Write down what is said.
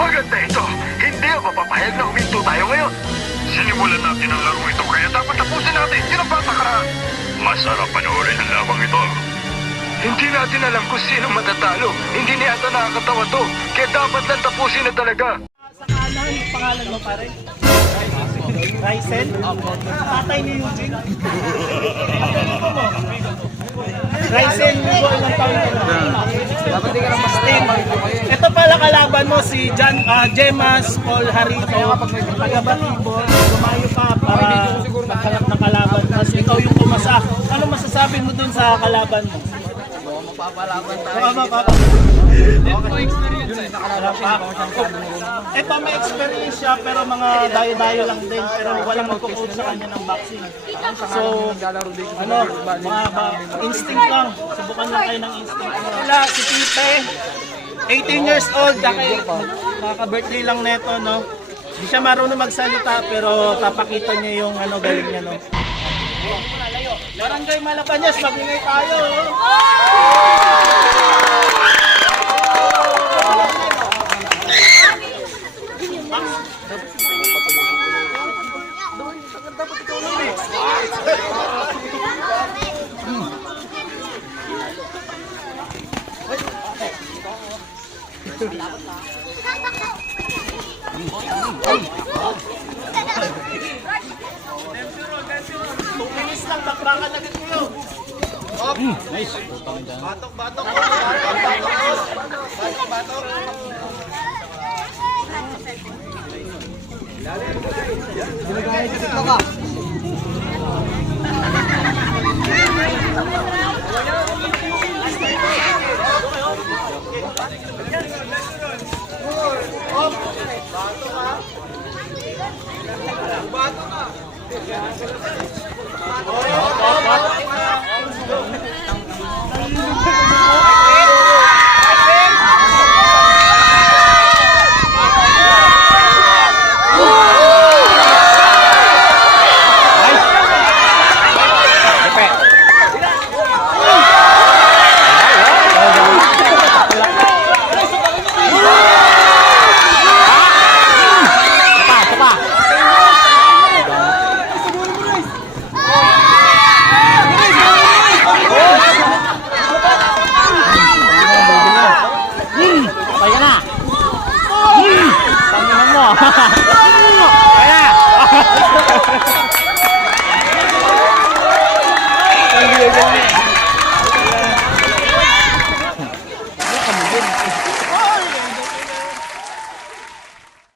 Maganda ito. Hindi ako papapayag na huminto tayo ngayon. Sinimulan natin ang laro ito kaya dapat tapusin natin. Yun ang patakaran. Masarap panoorin ang labang ito. Hindi natin alam kung sino matatalo. Hindi niya ata nakakatawa to. Kaya dapat lang tapusin na talaga. Sa kanan, pangalan mo pare? Ryzen? Tatay ni Eugene? Ryzen, ilang taon ka na? Dapat di ka lang mastin. Ito pala kalaban mo si Jemas Paul Harito. Taga-Batibor. Lumayo ka para maghanap ng kalaban. Tapos ikaw yung pumasa. Ano masasabi mo dun sa kalaban mo? Mapapalaban tayo. Ito may experience siya pero mga dayo-dayo lang din. Pero walang magkukood sa kanya ng boxing. So, ano, mga instinct lang. Subukan lang kayo ng instinct. Wala, si Tite, 18 years old, nakaka-birthday lang neto, no? Hindi siya marunong magsalita pero papakita niya yung ano, galing niya, no? Barangay Malapanyas, mag-ingay tayo! Tuminis lang, takbakan agad kayo. Nice. Batok, batok. Batok, batok. Kaya na!